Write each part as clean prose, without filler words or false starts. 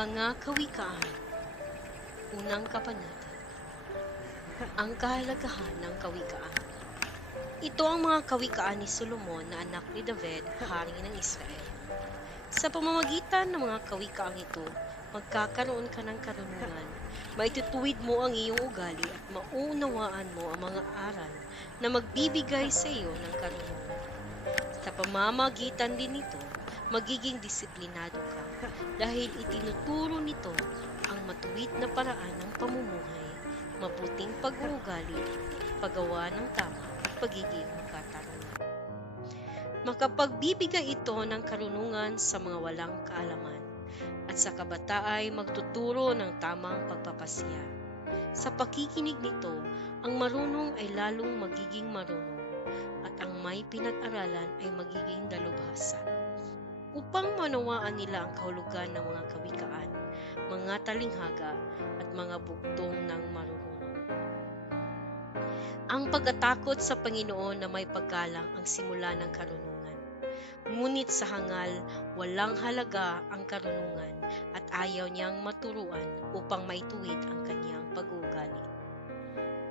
Mga kawikaan. Unang kabanata. Ang kahalagahan ng kawikaan. Ito ang mga kawikaan ni Solomon na anak ni David, hari ng Israel. Sa pamamagitan ng mga kawikaang ito, magkakaroon ka ng karunungan, maitutuwid mo ang iyong ugali at mauunawaan mo ang mga aral na magbibigay sa iyo ng karunungan. Sa pamamagitan din nito, magiging disiplinado ka dahil itinuturo nito ang matuwid na paraan ng pamumuhay, mabuting pag-uugali, paggawa ng tama at pagiging magkatarungan. Makapagbibigay ito ng karunungan sa mga walang kaalaman at sa kabata ay magtuturo ng tamang pagpapasya. Sa pakikinig nito, ang marunong ay lalong magiging marunong at ang may pinag-aralan ay magiging dalubhasa. Upang manawaan nila ang kahulugan ng mga kawikaan, mga talinghaga at mga bugtong ng marurunong. Ang pagkatakot sa Panginoon na may paggalang ang simula ng karunungan. Ngunit sa hangal, walang halaga ang karunungan at ayaw niyang maturuan upang maituwid ang kanyang pag-uugali.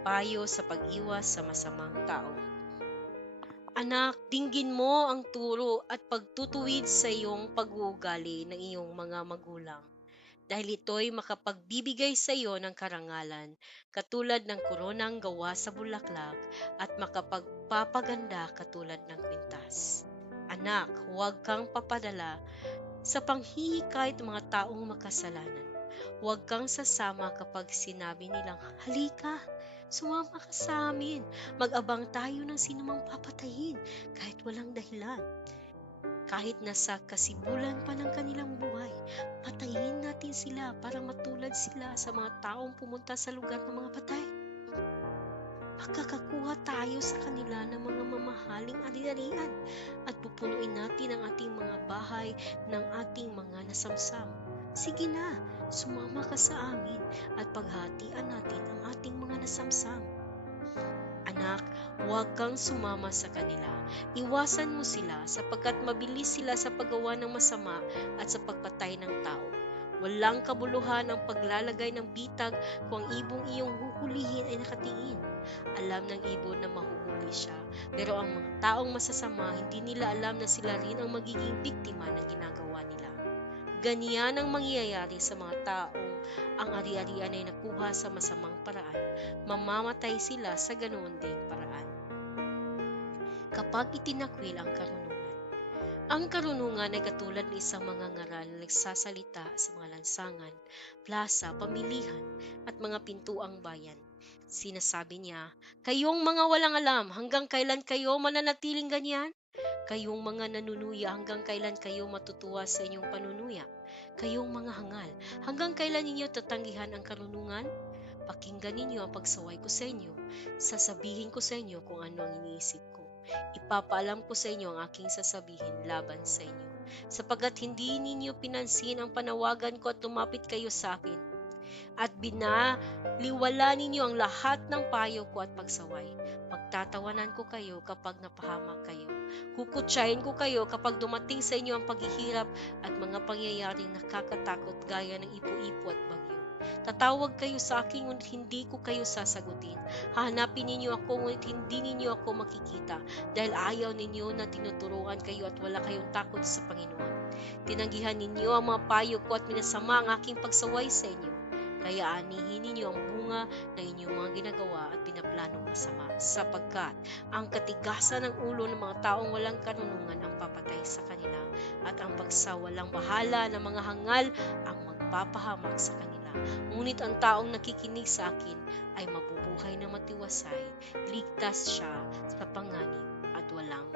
Payo sa pag-iwas sa masamang tao. Anak, dinggin mo ang turo at pagtutuwid sa iyong pag-uugali ng iyong mga magulang, dahil ito'y makapagbibigay sa iyo ng karangalan, katulad ng koronang gawa sa bulaklak at makapagpapaganda katulad ng kwintas. Anak, huwag kang papadala sa panghihikayat ng mga taong makasalanan. Huwag kang sasama kapag sinabi nilang, halika, sumama ka sa amin. Mag-abang tayo ng sinumang papatayin kahit walang dahilan. Kahit nasa kasibulan pa ng kanilang buhay, patayin natin sila para matulad sila sa mga taong pumunta sa lugar ng mga patay. Makakakuha tayo sa kanila ng mga mamahaling ari-arian at pupunuin natin ang ating mga bahay ng ating mga nasamsam. Sige na, sumama ka sa amin at paghatian natin ang ating mga nasamsam. Anak, huwag kang sumama sa kanila. Iwasan mo sila sapagkat mabilis sila sa paggawa ng masama at sa pagpatay ng tao. Walang kabuluhan ang paglalagay ng bitag kung ang ibong iyong huhulihin ay nakatingin. Alam ng ibon na mahuhuli siya, pero ang mga taong masasama, hindi nila alam na sila rin ang magiging biktima ng ginagawa nila. Ganyan ang mangyayari sa mga taong ang ari-arian ay nakuha sa masamang paraan. Mamamatay sila sa ganoon ding paraan. Kapag itinakwil ang karunungan. Ang karunungan ay katulad ng isang mangangaral na nagsasalita sa mga lansangan, plaza, pamilihan, at mga pintuang bayan. Sinasabi niya, kayong mga walang alam, hanggang kailan kayo mananatiling ganyan? Kayong mga nanunuya, hanggang kailan kayo matutuwa sa inyong panunuya? Kayong mga hangal, hanggang kailan ninyo tatanggihan ang karunungan? Pakinggan ninyo ang pagsaway ko sa inyo. Sasabihin ko sa inyo kung ano ang iniisip ko. Ipapaalam ko sa inyo ang aking sasabihin laban sa inyo. Sapagkat hindi ninyo pinansin ang panawagan ko at lumapit kayo sa akin. At binaliwala ninyo ang lahat ng payo ko at pagsaway. Pagtatawanan ko kayo kapag napahamak kayo. Kukutsahin ko kayo kapag dumating sa inyo ang paghihirap at mga pangyayaring nakakatakot gaya ng ipo-ipo at bagyo. Tatawag kayo sa akin ngunit hindi ko kayo sasagutin. Hahanapin ninyo ako ngunit hindi ninyo ako makikita dahil ayaw ninyo na tinuturuan kayo at wala kayong takot sa Panginoon. Tinanggihan ninyo ang mga payo ko at minasama ang aking pagsaway sa inyo. Kaya anihin ninyo ang bunga ng inyong mga ginagawa at pinaplanong masama, sapagkat ang katigasan ng ulo ng mga taong walang karunungan ang papatay sa kanila, at ang pagsawalang bahala ng mga hangal ang magpapahamak sa kanila. Ngunit ang taong nakikinig sa akin ay mabubuhay na matiwasay, ligtas siya sa panganib at walang